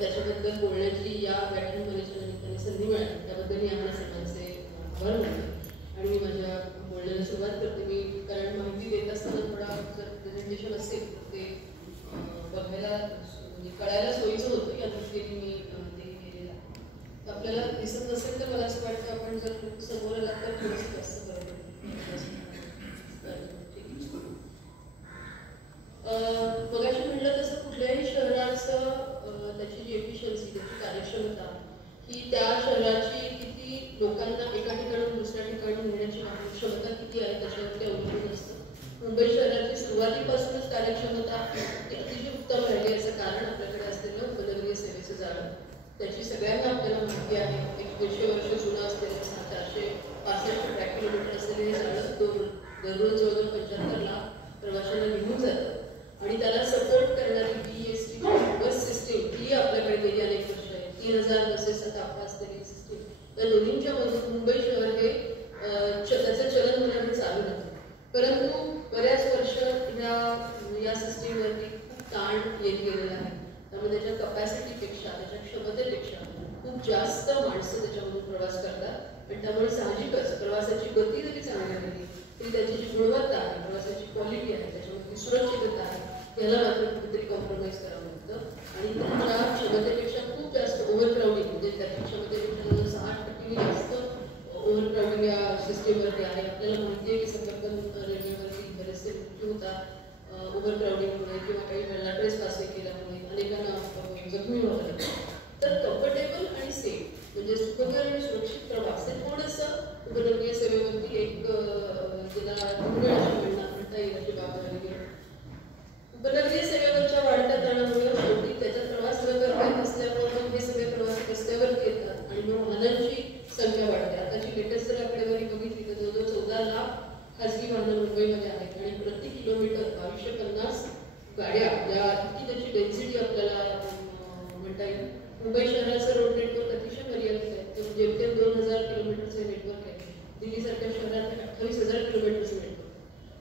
त्याच्याबद्दल बोलण्याची या व्याख्यानमालेच्या निमित्ताने संधी मिळाली त्याबद्दल आम्हाला सर्वांचे आभार मानते. आणि मी माझ्या बोलण्याला सुरुवात करते. मी कारण माहिती देत असताना थोडा जर प्रेझेंटेशन असेल तर ते बघायला म्हणजे कळायला सोयीचं होतं या दृष्टीने मी ते केलेलं आहे. आपल्याला दिसत नसेल तर मला असं वाटतं आपण जर समोर आला तर थोडंसं जास्त बरोबर. बघायचं म्हटलं तसं कुठल्याही शहराचं त्याची जी एफिशियन्सी त्याची कार्यक्षमता ही त्या शहराची किती लोकांना एका ठिकाणून दुसऱ्या ठिकाणी नेण्याची क्षमता किती आहे त्याच्यावरती अवलंबून असतं. मुंबई शहराची सुरुवातीपासूनच कार्यक्षमता अतिशय उत्तम राहिली याचं कारण आपल्याकडे असलेलं उपनगरीय सेवेचं जाळं. त्याची सगळ्यांना आपल्याला माहिती आहे. 150 वर्ष जुनं असलेलं 465 ट्रॅक किलोमीटर असलेले हे जाळं दररोज जवळजवळ 75 लाख प्रवाशांना घेऊन जातं. आणि त्याला सपोर्ट करणारी BEST बस सिस्टीम ही आपल्याकडे गेली अनेक वर्ष आहे. 3000 बसेसचा ताफा असलेली सिस्टीम. त्या दोन्हींच्या मधून मुंबई शहर हे त्याचं चलन होण्याने चालू होतं. परंतु बऱ्याच वर्ष या सिस्टीमवरती खूप ताण येत गेलेला आहे. त्यामुळे त्याच्या कपॅसिटीपेक्षा त्याच्या क्षमतेपेक्षा खूप जास्त माणसं त्याच्यामधून प्रवास करतात आणि त्यामुळे साहजिकच प्रवासाची गती जरी चांगली राहिली तरी त्याची जी गुणवत्ता आहे प्रवासाची क्वालिटी आहे त्याच्यामध्ये सुरक्षितता आहे याला मात्र कुठेतरी कॉम्प्रोमाइज करावं लागतं. आणि त्याच्या क्षमतेपेक्षा खूप जास्त ओव्हरक्राऊडिंग म्हणजे त्याच्या क्षमतेपेक्षा 6% जास्त ओव्हरक्राऊडिंग या सिस्टीमवरती आहे. आपल्याला माहिती आहे की सफरकन रेल्वेवरती बरेचसे मृत्यू होतात ओव्हरक्राऊडिंगमुळे किंवा काही वेळेला ट्रेस पासिंग केल्यामुळे अनेकांना जखमी व्हावं लागतं. तर कम्फर्टेबल आणि सेफ म्हणजे सुखकर आणि सुरक्षित प्रवास हे थोडंसं उपनगरीय सेवेवरती एक ज्याला म्हणता येईल अशी बाब झालेली आहे. उपनगरीय सेवेवरच्या वाढत्या तणामुळे शेवटी त्याच्यात प्रवास न करता नसल्यामुळे मग हे सगळे प्रवास रस्त्यावरती येतात आणि मग वाहनांची संख्या वाढते. आताची लेटेस्ट जर आकडेवारी बघितली तर जवळजवळ 14 लाख खाजगी वाहनं मुंबईमध्ये आहेत आणि प्रति किलोमीटर 2250 गाड्या या इतकी त्याची डेन्सिटी आपल्याला म्हणता येईल. मुंबई शहराचं रोड नेटवर्क अतिशय मर्यादित आहे. ते जेमतेम 2000 किलोमीटरचे नेटवर्क आहे. दिल्लीसारख्या शहरात 28,000 किलोमीटरचं नेटवर्क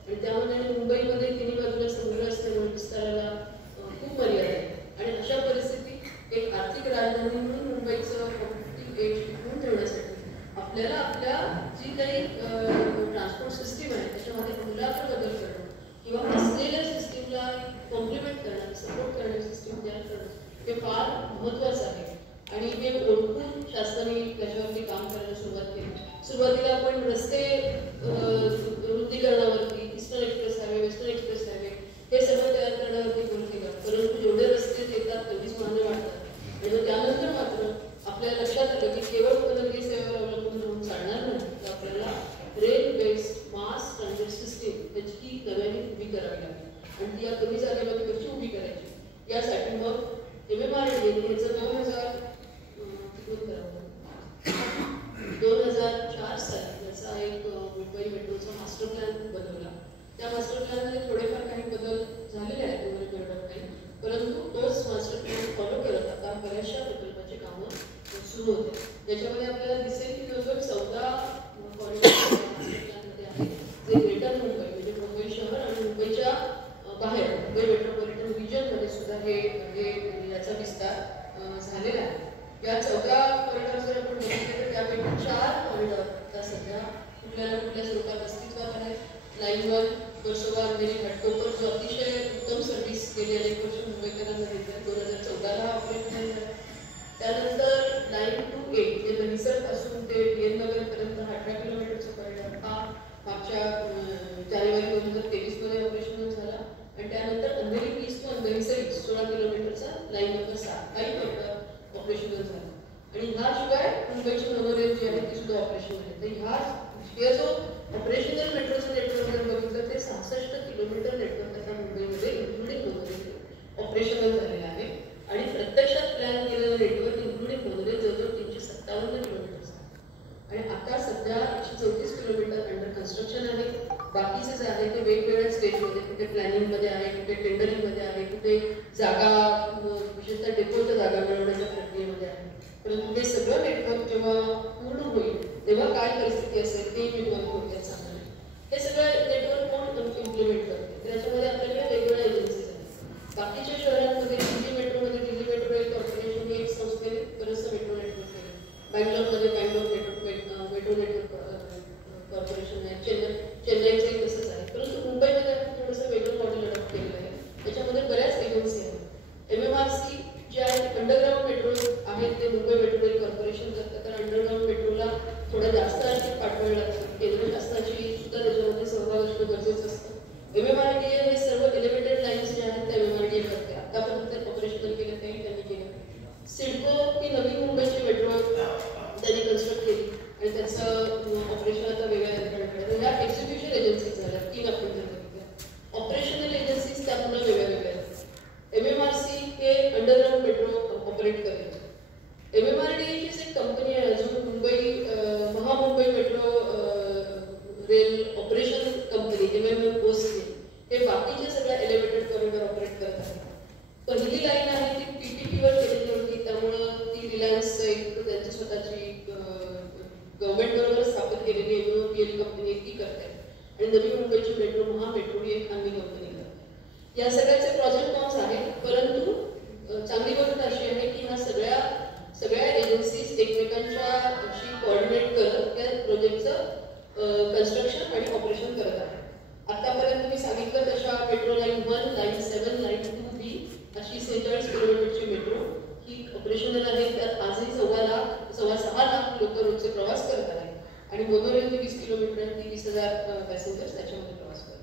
आणि त्यामध्ये मुंबईमध्ये तिन्ही बाजूला समुद्र असल्यामुळे विस्ताराला खूप मर्यादा आहे. आणि अशा परिस्थितीत एक आर्थिक राजधानी म्हणून मुंबईचं कॉम्पिटिटिव्ह एज टिकवून ठेवण्यासाठी आपल्याला आपल्या जी काही ट्रान्सपोर्ट सिस्टीम आहे त्याच्यामध्ये मूलाधार बदल करणं किंवा असलेल्या सिस्टीमला कॉम्प्लिमेंट करणं सपोर्ट करणारी सिस्टीम तयार करणं हे फार महत्त्वाचं आहे. आणि हे ओळखून शासनाने त्याच्यावरती काम करायला सुरुवात केली. सुरुवातीला आपण रस्ते रुंदीकरणावरती eastern express highway western express highway हे सगळं तयार करण्यावरती भर केला. परंतु जेवढे रस्ते येतात तेवढीच वाहने वाढतात आणि त्यानंतर मात्र आपल्याला लक्षात आलं की केवळ उपनगरीय सेवेवर अवलंबून राहून चालणार नाही तर आपल्याला rail based mass transit system त्याची नव्याने उभी करावी लागेल आणि ती या कमी जागेमध्ये कशी उभी करायची यासाठी मग MMRDA याचं 2004 साली याचा एक मुंबई मेट्रोचा मास्टर प्लॅन बनवला. त्या मास्टर प्लॅनमध्ये थोडेफार काही बदल झालेले आहेत वगैरे करण्यात काही. परंतु तोच मास्टर प्लॅन फॉलो करत आता बऱ्याचशा प्रकल्पाची कामं सुरू होते. याच्यामध्ये आपल्याला दिसेल की जवळजवळ 14 प्लॅनमध्ये आहे जे ग्रेटर मुंबई म्हणजे मुंबई शहर आणि मुंबईच्या बाहेर मुंबई मेट्रोपॉलिटन रिजनमध्ये सुद्धा हे याचा विस्तार झालेला आहे. या 14 कॉरिडॉर जर आपण बघितले तर त्यापैकी 4 कॉरिडॉर आता सध्या कुठल्या ना कुठल्या स्वरूपात अस्तित्वात आहेत. लाईन 1 वर्सोवा अंधेरी घाटकोपर जो अतिशय उत्तम सर्व्हिस गेली अनेक वर्ष मुंबईकरांना देतात 2014ला ऑपरेट झाला. त्यानंतर लाईन 2A जे दहिसरपासून ते DN नगरपर्यंत 18 किलोमीटरचा कॉरिडॉर हा मागच्या जानेवारी 2023 मध्ये ऑपरेशनल झाला. आणि त्यानंतर अंधेरी ईस्ट टू दहिसर 16 किलोमीटरचा लाईन नंबर 7 काही ऑपरेशनल झाला. आणि ह्याशिवाय मुंबईची मोनोरेल जी आहे ती सुद्धा ऑपरेशनल आहे. तर हा जो ऑपरेशनल मेट्रोचं नेटवर्क जर बघितलं ते 66 किलोमीटर नेटवर्क आता मुंबईमध्ये इन्क्लुडिंग मोनोरेल ऑपरेशनल झालेलं आहे. आणि प्रत्यक्षात प्लॅन केलेलं नेटवर्क इन्क्लुडिंग मोनोरेल जवळजवळ 357 किलोमीटर्स आहे. आणि आता सध्या 134 किलोमीटर अंडर कन्स्ट्रक्शन आहे. बाकीचे जे आहे ते वेगवेगळ्या स्टेजमध्ये कुठे प्लॅनिंगमध्ये आहे कुठे टेंडरिंगमध्ये आहे कुठे जागा विशेषतः डेपोच्या जागा मिळवण्याच्या प्रक्रियेमध्ये आहे. परंतु हे सगळं नेटवर्क जेव्हा पूर्ण होईल तेव्हा काय परिस्थिती असेल ते मी तुम्हाला थोडक्यात सांगणार आहे. हे सगळं नेटवर्क कोण इम्प्लिमेंट करते त्याच्यामध्ये आपल्याकडे वेगवेगळ्या एजन्सीज आहेत. बाकीच्या शहरांमध्ये दिल्ली मेट्रोमध्ये दिल्ली मेट्रो रेल कॉर्पोरेशन थोडा जास्त आर्थिक पाठबळ लागतं. केंद्र शासनाची सुद्धा त्याच्यामध्ये सहभाग असणं गरजेचं असतं. MMRDA हे सर्व एलिव्हेटेड लाईन्स जे आहेत त्या MMRDA करते. आतापर्यंत ऑपरेशनल केलं त्यांनी केलं. सिडको ही नवी मुंबईची मेट्रो त्यांनी कन्स्ट्रक्ट केली आणि त्याचं ऑपरेशन आता वेगळ्या यंत्रणाकडे. ह्या एक्झिक्युशन एजन्सीज झाल्या 3 आपण जर बघितल्या. ऑपरेशनल एजन्सीज त्या पुन्हा वेगळ्या वेगळ्या आहेत. MMRC हे अंडरग्राऊंड मेट्रो ऑपरेट करेल. MMRDA ची एक कंपनी आहे अजून Mumbai Maha Mumbai metro rail operation company MMMOC हे बाकीचे सगळ्या एलिव्हेटेड कॉरिडॉर ऑपरेट करत आहेत. पहिली लाईन आहे ती PPP वर केलेली होती, त्यामुळं ती रिलायन्स एक त्यांची स्वतःची गव्हर्नमेंट बरोबर स्थापित केलेली MMPL कंपनी ती करते आणि नवी मुंबईची मेट्रो महामेट्रो ही एक खानगी कंपनी करते. या सगळ्याचे प्रोजेक्ट फॉर्म्स आहेत, परंतु चांगली गोष्ट अशी आहे की ह्या सगळ्या एजन्सीज एकमेकांच्याशी कोऑर्डिनेट करत त्या प्रोजेक्टचं कन्स्ट्रक्शन आणि ऑपरेशन करत आहे. आतापर्यंत मी सांगितलं तशा metro line 1, line 7, line 2B अशी 46 किलोमीटरची मेट्रो ही ऑपरेशनल आहे. त्यात आजही 6.25 लाख लोक रोजचे प्रवास करत आहेत आणि वगैरे 20 किलोमीटर 30,000 पॅसेंजर्स त्याच्यामध्ये प्रवास करतात.